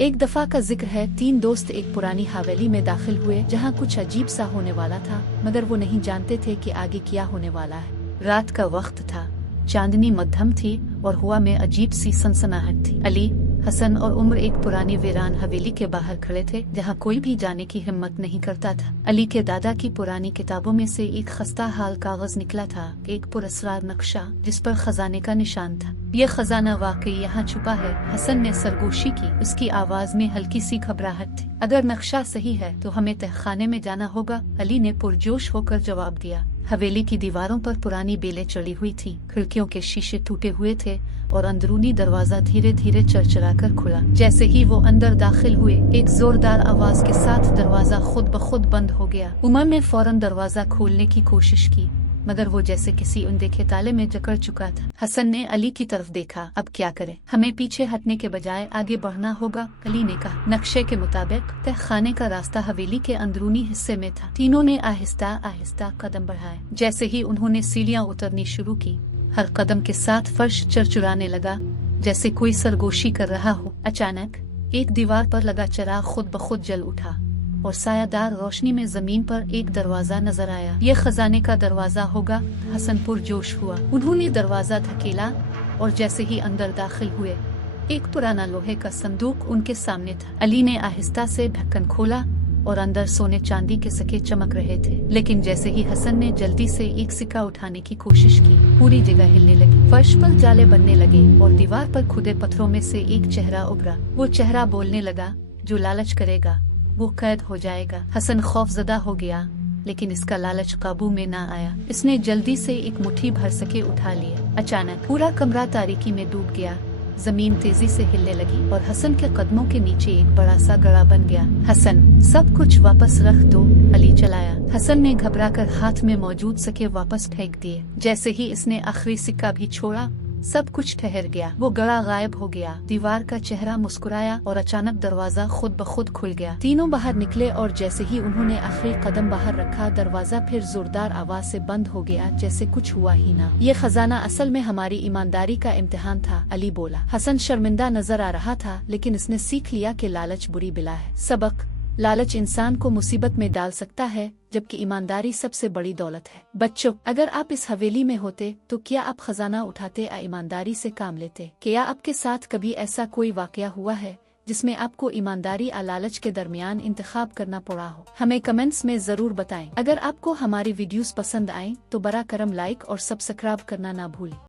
एक दफा का जिक्र है, 3 दोस्त एक पुरानी हवेली में दाखिल हुए जहाँ कुछ अजीब सा होने वाला था, मगर वो नहीं जानते थे कि आगे क्या होने वाला है। रात का वक्त था, चांदनी मध्यम थी और हवा में अजीब सी सनसनाहट थी। अली, हसन और उम्र एक पुरानी वीरान हवेली के बाहर खड़े थे जहाँ कोई भी जाने की हिम्मत नहीं करता था। अली के दादा की पुरानी किताबों में से एक खस्ता हाल कागज निकला था, एक पुरस्कार नक्शा जिस पर खजाने का निशान था। ये खजाना वाकई यहाँ छुपा है। हसन ने सरगोशी की, उसकी आवाज में हल्की सी घबराहट थी। अगर नक्शा सही है तो हमें तहखाने में जाना होगा, अली ने पुरजोश होकर जवाब दिया। हवेली की दीवारों पर पुरानी बेलें चढ़ी हुई थी, खिड़कियों के शीशे टूटे हुए थे और अंदरूनी दरवाजा धीरे धीरे चरचराकर खुला। जैसे ही वो अंदर दाखिल हुए, एक जोरदार आवाज के साथ दरवाजा खुद ब खुद बंद हो गया। उमर ने फौरन दरवाजा खोलने की कोशिश की, मगर वो जैसे किसी अनदेखे ताले में जकड़ चुका था। हसन ने अली की तरफ देखा। अब क्या करें? हमें पीछे हटने के बजाय आगे बढ़ना होगा, अली ने कहा। नक्शे के मुताबिक तहखाने का रास्ता हवेली के अंदरूनी हिस्से में था। तीनों ने आहिस्ता आहिस्ता कदम बढ़ाए। जैसे ही उन्होंने सीढ़ियां उतरनी शुरू की, हर कदम के साथ फर्श चरचुराने लगा, जैसे कोई सरगोशी कर रहा हो। अचानक एक दीवार पर लगा चिराग खुद ब खुद जल उठा और सायादार रोशनी में जमीन पर एक दरवाजा नजर आया। यह खजाने का दरवाजा होगा, हसन पुरजोश हुआ। उन्होंने दरवाजा धकेला और जैसे ही अंदर दाखिल हुए, एक पुराना लोहे का संदूक उनके सामने था। अली ने आहिस्ता से ढक्कन खोला और अंदर सोने चांदी के सिक्के चमक रहे थे। लेकिन जैसे ही हसन ने जल्दी से एक सिक्का उठाने की कोशिश की, पूरी जगह हिलने लगी। फर्श पर जाले बनने लगे और दीवार पर खुदे पत्थरों में से एक चेहरा उभरा। वो चेहरा बोलने लगा, जो लालच करेगा वो कैद हो जाएगा। हसन खौफजदा हो गया, लेकिन इसका लालच काबू में ना आया। इसने जल्दी से एक मुट्ठी भर सिक्के उठा लिए। अचानक पूरा कमरा तारीकी में डूब गया। जमीन तेजी से हिलने लगी और हसन के कदमों के नीचे एक बड़ा सा गड़ा बन गया। हसन, सब कुछ वापस रख दो, अली चलाया। हसन ने घबराकर हाथ में मौजूद सिक्के वापस फेंक दिए। जैसे ही इसने आखिरी सिक्का भी छोड़ा, सब कुछ ठहर गया। वो गड़ा गायब हो गया। दीवार का चेहरा मुस्कुराया और अचानक दरवाजा खुद ब खुद खुल गया। तीनों बाहर निकले और जैसे ही उन्होंने आखिरी कदम बाहर रखा, दरवाजा फिर जोरदार आवाज से बंद हो गया, जैसे कुछ हुआ ही ना। ये खजाना असल में हमारी ईमानदारी का इम्तिहान था, अली बोला। हसन शर्मिंदा नजर आ रहा था, लेकिन इसने सीख लिया कि लालच बुरी बला है। सबक: लालच इंसान को मुसीबत में डाल सकता है, जबकि ईमानदारी सबसे बड़ी दौलत है। बच्चों, अगर आप इस हवेली में होते तो क्या आप खजाना उठाते या ईमानदारी से काम लेते? क्या आपके साथ कभी ऐसा कोई वाकया हुआ है जिसमें आपको ईमानदारी और लालच के दरमियान इंतखाब करना पड़ा हो? हमें कमेंट्स में जरूर बताएं। अगर आपको हमारी वीडियोस पसंद आए तो बरा करम लाइक और सब्सक्राइब करना ना भूलें।